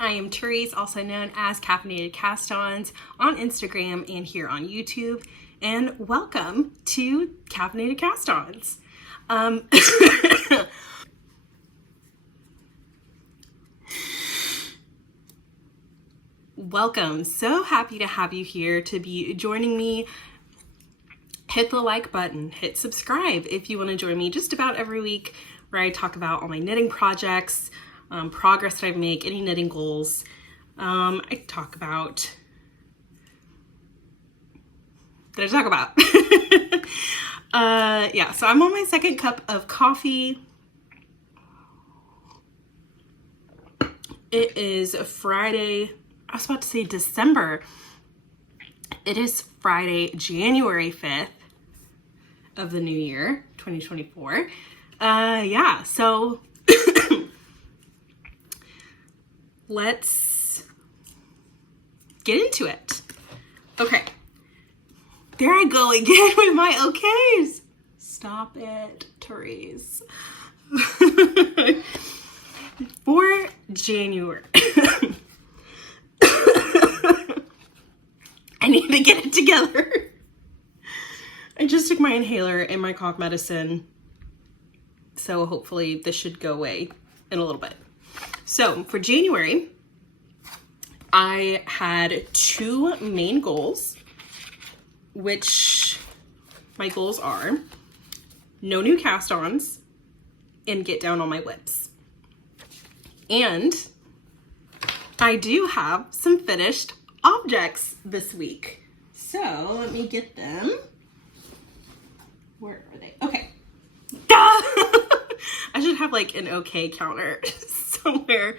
I am Therese, also known as Caffeinated Cast-Ons on Instagram and here on YouTube, and welcome to Caffeinated Cast-Ons. Welcome. So happy to have you here to be joining me. Hit the like button, hit subscribe if you want to join me just about every week, where I talk about all my knitting projects, progress that I make, any knitting goals. I talk about, yeah, so I'm on my second cup of coffee. It is Friday, I was about to say December. It is Friday, January 5th of the new year, 2024. Yeah, so let's get into it. Okay, there I go again with my okays. Stop it, Therese. For January, I need to get it together. I just took my inhaler and my cough medicine, so hopefully this should go away in a little bit. So for January, I had two main goals, which my goals are no new cast-ons and get down on my whips. And I do have some finished objects this week. So let me get them. Where are they? Okay. I should have like an okay counter somewhere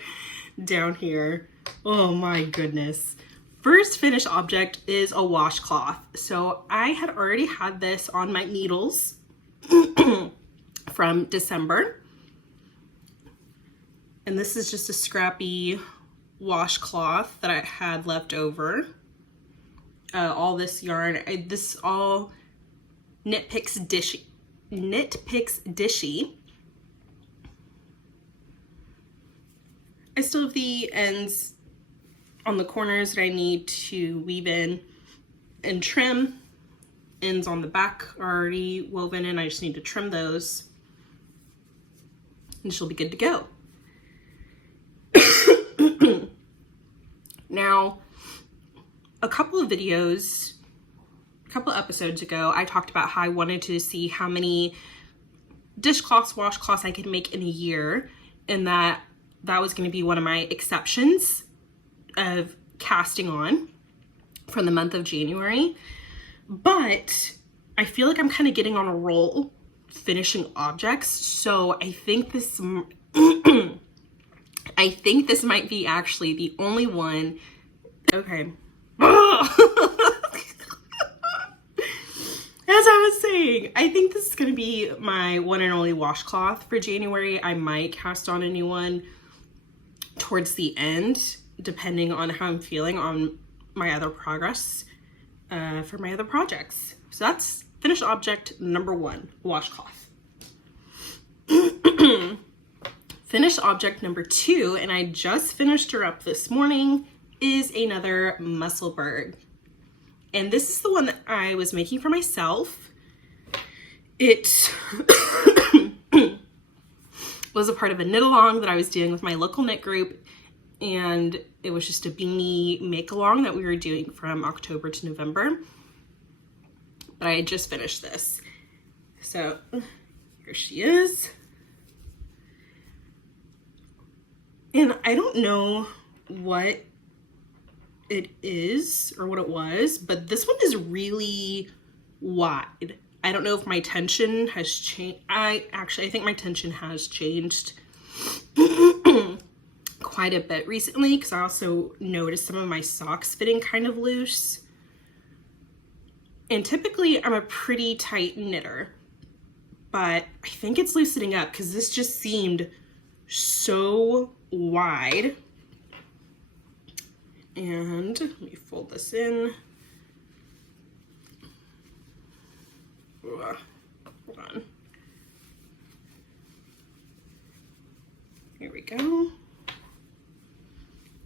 down here. Oh my goodness. First finished object is a washcloth. So I had already had this on my needles from December. And this is just a scrappy washcloth that I had left over. All this yarn, this all Knit Picks Dishy. I still have the ends on the corners that I need to weave in and trim. Ends on the back are already woven in. I just need to trim those and she'll be good to go. Now, a couple episodes ago, I talked about how I wanted to see how many dishcloths, washcloths I could make in a year, and that was going to be one of my exceptions of casting on for the month of January. But I feel like I'm kind of getting on a roll finishing objects, so I think this might be actually the only one. Okay. As I was saying, I think this is going to be my one and only washcloth for January. I might cast on a new one towards the end, depending on how I'm feeling on my other progress for my other projects. So that's finished object number one, washcloth. Finished object number two, and I just finished her up this morning, is another Musselburgh. And this is the one that I was making for myself. It was a part of a knit along that I was doing with my local knit group. And it was just a beanie make along that we were doing from October to November. But I had just finished this. So here she is. And I don't know what it is or what it was, but this one is really wide. I don't know if my tension has changed. I think my tension has changed quite a bit recently, because I also noticed some of my socks fitting kind of loose. And typically I'm a pretty tight knitter, but I think it's loosening up because this just seemed so wide. And let me fold this in. Hold on. Here we go.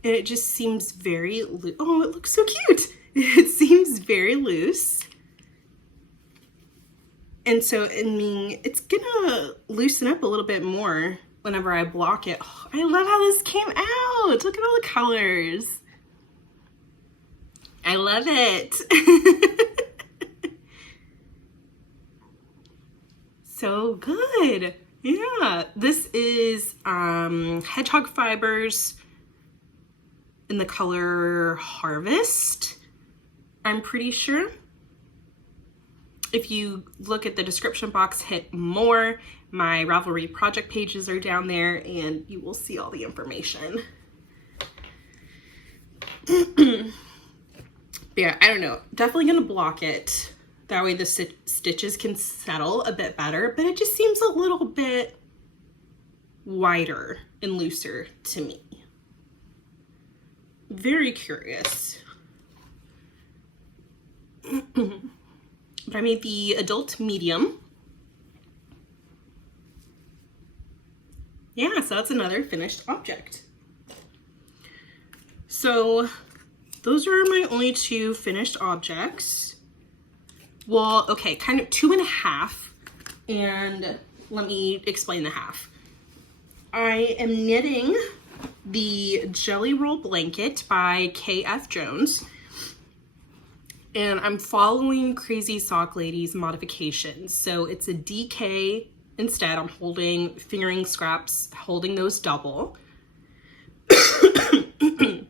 And it just seems very loose. Oh, it looks so cute. It seems very loose. And so, I mean, it's gonna loosen up a little bit more whenever I block it. Oh, I love how this came out. Look at all the colors. I love it. So good. Yeah, this is hedgehog fibers in the color Harvest, I'm pretty sure. If you look at the description box, hit more, my Ravelry project pages are down there and you will see all the information. But yeah, I don't know, definitely gonna block it. That way the stitches can settle a bit better, but it just seems a little bit wider and looser to me. Very curious. But I made the adult medium. Yeah, so that's another finished object. So those are my only two finished objects. Well, okay, kind of 2.5, and let me explain the half. I am knitting the Jelly Roll Blanket by KF Jones, and I'm following Crazy Sock Lady's modifications. So it's a DK instead. I'm holding fingering scraps, holding those double to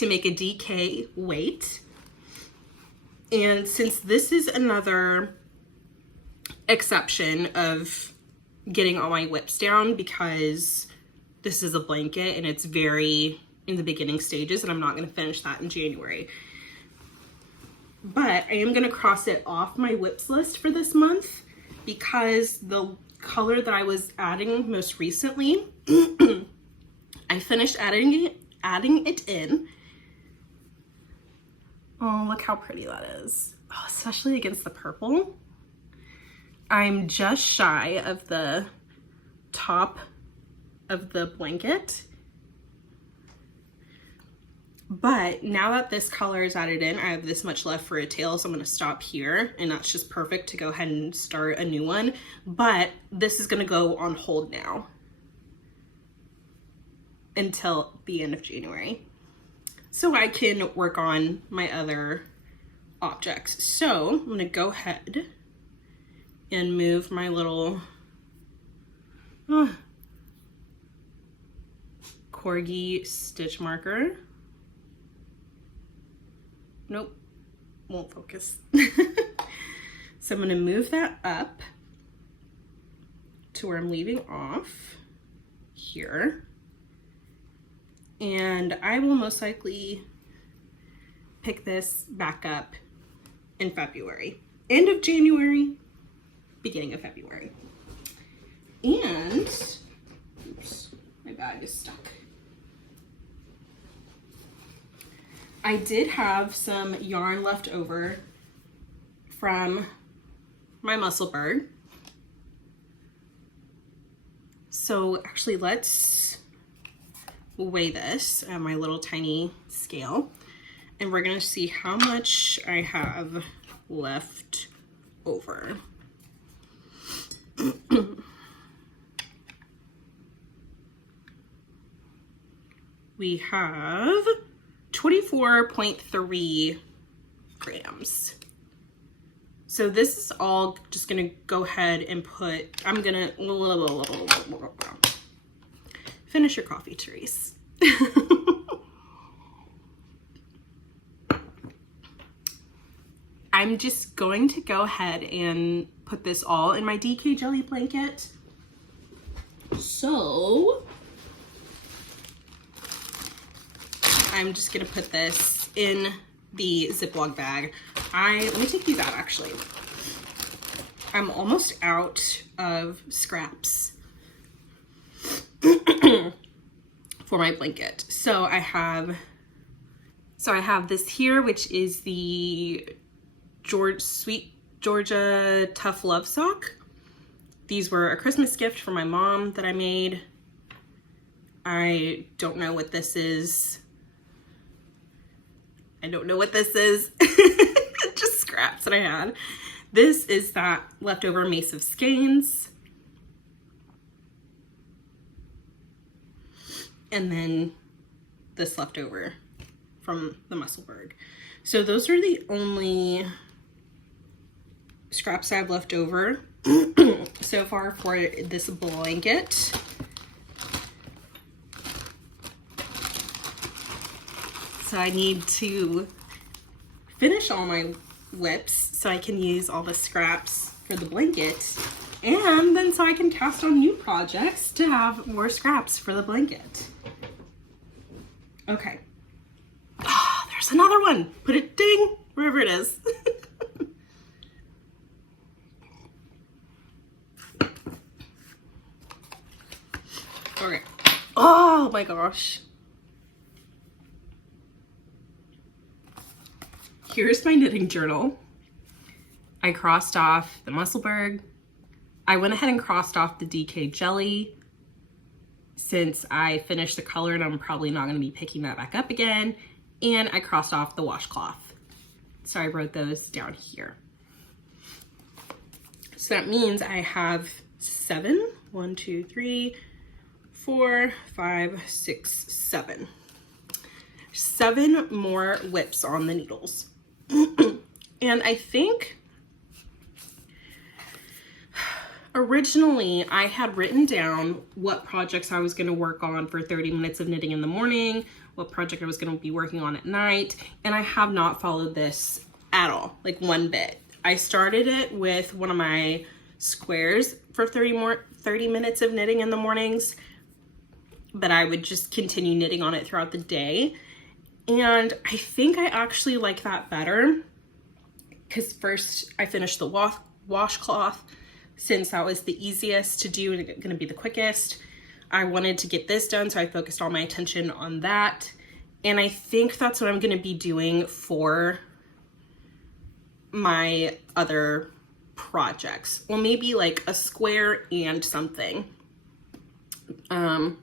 make a DK weight. And since this is another exception of getting all my whips down, because this is a blanket and it's very in the beginning stages, and I'm not going to finish that in January. But I am going to cross it off my whips list for this month because the color that I was adding most recently, I finished adding it in. Oh, look how pretty that is. Oh, especially against the purple. I'm just shy of the top of the blanket. But now that this color is added in, I have this much left for a tail, so I'm gonna stop here, and that's just perfect to go ahead and start a new one. But this is gonna go on hold now until the end of January, so I can work on my other objects. So I'm gonna go ahead and move my little corgi stitch marker. Nope, won't focus. So I'm gonna move that up to where I'm leaving off here. And I will most likely pick this back up in February. End of January, beginning of February. And, oops, my bag is stuck. I did have some yarn left over from my Muscle Bird. So actually let's weigh this at my little tiny scale, and we're gonna see how much I have left over. We have 24.3 grams. So this is all just gonna go ahead and put, I'm gonna finish your coffee, Therese. I'm just going to go ahead and put this all in my DK jelly blanket. So I'm just gonna put this in the Ziploc bag. Let me take these out actually. I'm almost out of scraps for my blanket. So I have this here, which is the Sweet Georgia Tough Love Sock. These were a Christmas gift from my mom that I made. I don't know what this is. Just scraps that I had. This is that leftover Mace of Skeins. And then this leftover from the Musselburgh. So those are the only scraps I have left over so far for this blanket. So I need to finish all my whips so I can use all the scraps for the blanket, and then so I can cast on new projects to have more scraps for the blanket. Okay. Ah, there's another one. Put it ding wherever it is. Okay. Oh my gosh. Here's my knitting journal. I crossed off the Musselburgh. I went ahead and crossed off the DK jelly since I finished the color and I'm probably not going to be picking that back up again. And I crossed off the washcloth. So I wrote those down here. So that means I have 7, 1, 2, 3, 4, 5, 6, 7. 7 more whips on the needles. And I think originally I had written down what projects I was going to work on for 30 minutes of knitting in the morning, what project I was going to be working on at night, and I have not followed this at all, like one bit. I started it with one of my squares for 30 minutes of knitting in the mornings, but I would just continue knitting on it throughout the day. And I think I actually like that better because first I finished the washcloth since that was the easiest to do and going to be the quickest. I wanted to get this done, so I focused all my attention on that. And I think that's what I'm going to be doing for my other projects. Well, maybe like a square and something. Well,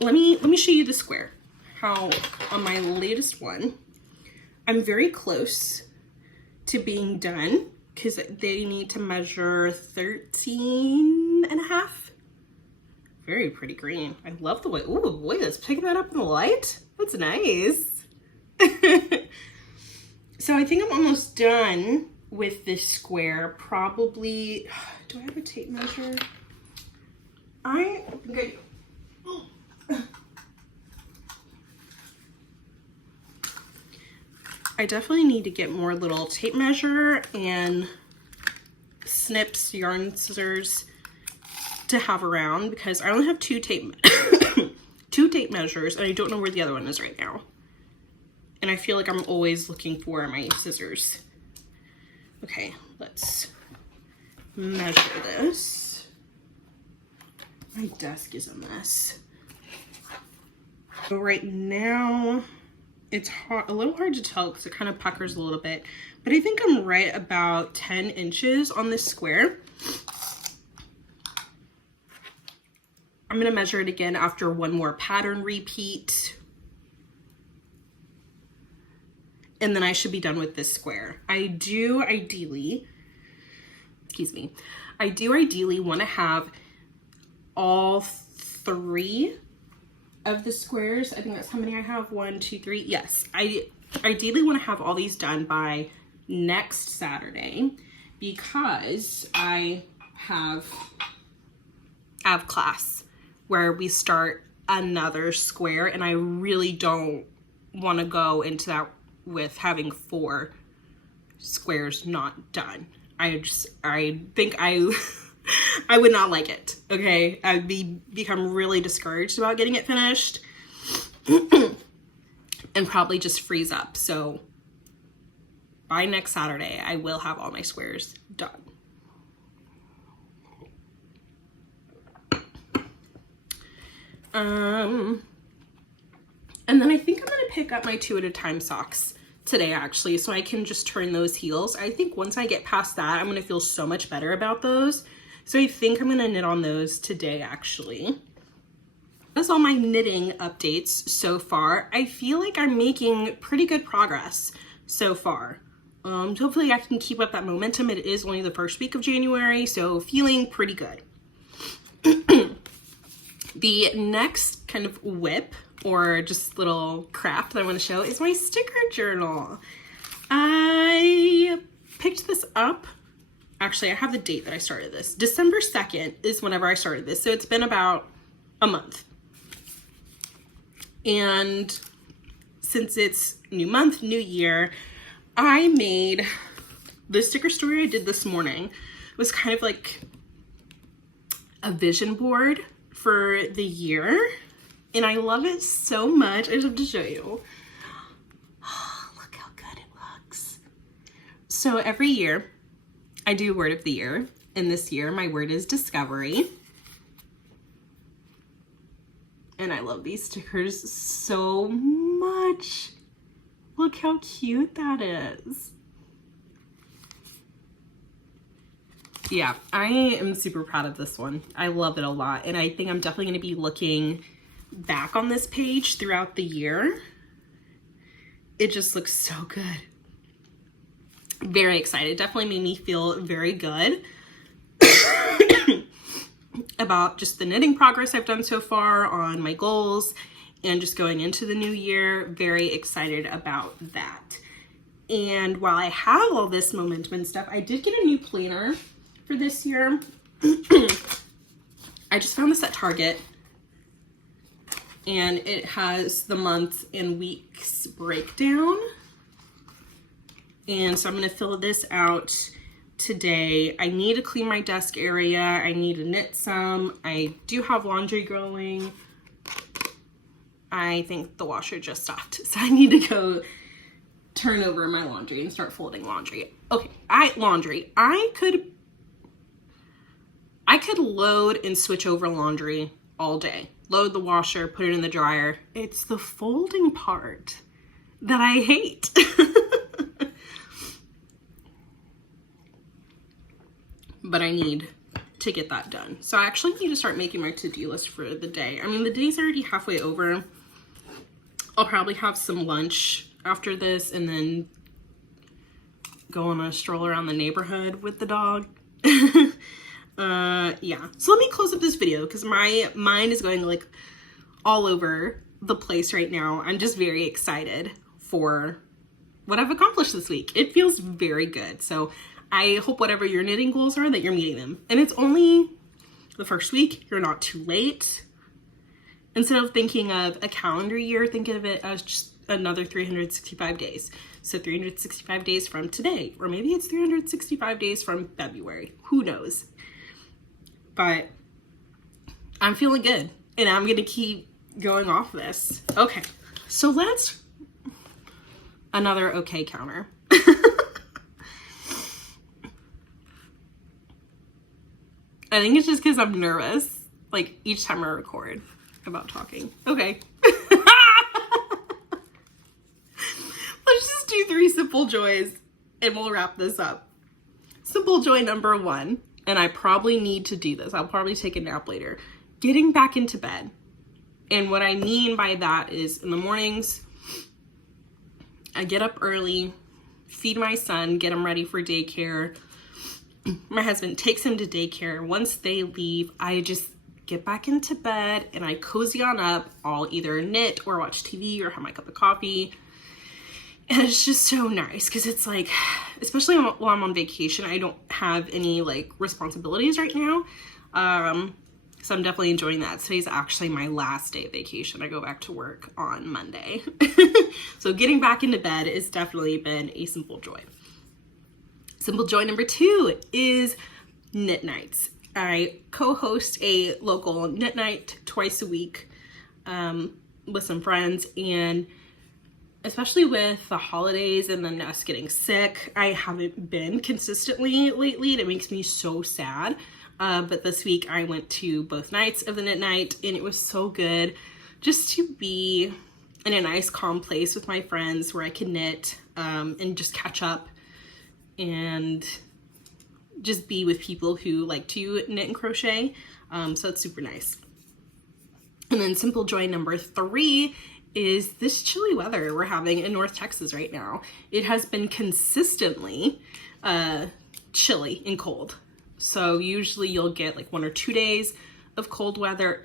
let me show you the square. How on my latest one, I'm very close to being done because they need to measure 13 and a half. Very pretty green. I love the way, oh boy, that's picking that up in the light. That's nice. So I think I'm almost done with this square. Probably, do I have a tape measure? I think I definitely need to get more little tape measure and snips, yarn scissors to have around because I only have 2 tape measures and I don't know where the other one is right now. And I feel like I'm always looking for my scissors. Okay, let's measure this. My desk is a mess. So right now, it's a little hard to tell because it kind of puckers a little bit, but I think I'm right about 10 inches on this square. I'm gonna measure it again after one more pattern repeat. And then I should be done with this square. I do ideally want to have all 3 of the squares. I think that's how many I have. 1, 2, 3. Yes, I ideally want to have all these done by next Saturday because I have class where we start another square and I really don't want to go into that with having 4 squares not done. I think I would not like it. Okay, I'd become really discouraged about getting it finished and probably just freeze up. So by next Saturday, I will have all my squares done. And then I think I'm gonna pick up my 2 at a time socks today actually, so I can just turn those heels. I think once I get past that, I'm gonna feel so much better about those. So I think I'm gonna knit on those today actually. that's all my knitting updates so far. I feel like I'm making pretty good progress so far. Hopefully I can keep up that momentum. It is only the first week of January, so feeling pretty good. The next kind of whip or just little craft that I want to show is my sticker journal. I picked this up. Actually, I have the date that I started this. December 2nd is whenever I started this. So it's been about a month. And since it's new month, new year, I made the sticker story I did this morning. It was kind of like a vision board for the year. And I love it so much. I just have to show you. Oh, look how good it looks. So every year I do word of the year. And this year my word is discovery. And I love these stickers so much. Look how cute that is. Yeah, I am super proud of this one. I love it a lot. And I think I'm definitely going to be looking back on this page throughout the year. It just looks so good. Very excited. Definitely made me feel very good about just the knitting progress I've done so far on my goals and just going into the new year. Very excited about that. And while I have all this momentum and stuff, I did get a new planner for this year. I just found this at Target, and it has the months and weeks breakdown. And so I'm going to fill this out today. I need to clean my desk area. I need to knit some. I do have laundry going. I think the washer just stopped, so I need to go turn over my laundry and start folding laundry. Okay, laundry. I could load and switch over laundry all day. Load the washer, put it in the dryer. It's the folding part that I hate. But I need to get that done. So I actually need to start making my to-do list for the day. I mean, the day's already halfway over. I'll probably have some lunch after this and then go on a stroll around the neighborhood with the dog. Yeah. So let me close up this video because my mind is going like all over the place right now. I'm just very excited for what I've accomplished this week. It feels very good. So I hope whatever your knitting goals are that you're meeting them. And it's only the first week. You're not too late. Instead of thinking of a calendar year, think of it as just another 365 days. So 365 days from today, or maybe it's 365 days from February. Who knows? But I'm feeling good, and I'm gonna keep going off this. Okay, so let's another okay counter. I think it's just because I'm nervous, like each time I record about talking. Okay. Let's just do 3 simple joys and we'll wrap this up. Simple joy number 1, and I probably need to do this. I'll probably take a nap later. Getting back into bed. And what I mean by that is in the mornings, I get up early, feed my son, get him ready for daycare. My husband takes him to daycare. Once they leave, I just get back into bed and I cozy on up. I'll either knit or watch TV or have my cup of coffee. And it's just so nice because it's like, especially while I'm on vacation, I don't have any like responsibilities right now. So I'm definitely enjoying that. Today's actually my last day of vacation. I go back to work on Monday. So getting back into bed has definitely been a simple joy. Simple joy number 2 is knit nights. I co-host a local knit night twice a week with some friends, and especially with the holidays and then us getting sick, I haven't been consistently lately. It makes me so sad. But this week I went to both nights of the knit night, and it was so good just to be in a nice calm place with my friends where I can knit and just catch up and just be with people who like to knit and crochet. So it's super nice. And then simple joy number 3 is this chilly weather we're having in North Texas right now. It has been consistently chilly and cold. So usually you'll get like 1 or 2 days of cold weather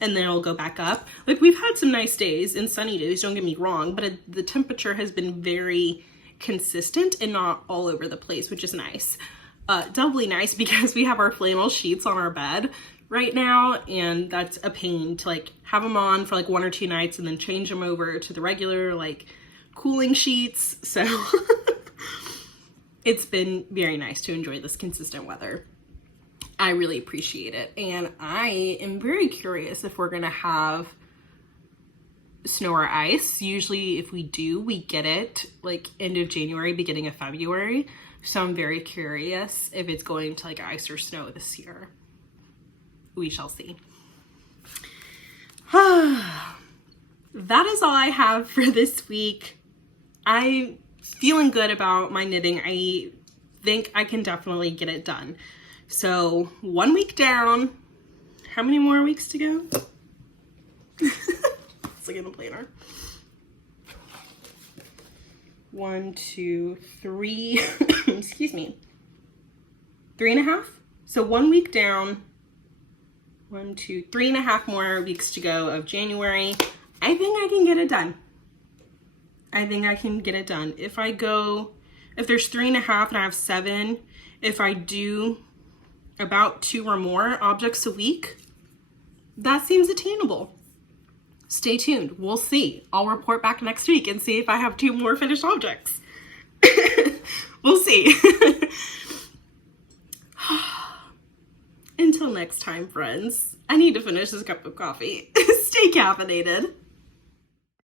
and then it'll go back up. Like we've had some nice days and sunny days, don't get me wrong, but the temperature has been very consistent and not all over the place, which is nice. Doubly nice because we have our flannel sheets on our bed right now, and that's a pain to like have them on for like 1 or 2 nights and then change them over to the regular like cooling sheets. So it's been very nice to enjoy this consistent weather. I really appreciate it. And I am very curious if we're gonna have snow or ice. Usually if we do, we get it like end of January, beginning of February. So I'm very curious if it's going to like ice or snow this year. We shall see. That is all I have for this week. I'm feeling good about my knitting. I think I can definitely get it done. So 1 week down. How many more weeks to go? Let's look at the planner. 1, 2, 3, excuse me, 3.5. So 1 week down, 1, 2, 3.5 more weeks to go of January. I think I can get it done. I think I can get it done. If there's 3.5 and I have 7, if I do about 2 or more objects a week, that seems attainable. Stay tuned. We'll see. I'll report back next week and see if I have 2 more finished objects. We'll see. Until next time, friends, I need to finish this cup of coffee. Stay caffeinated.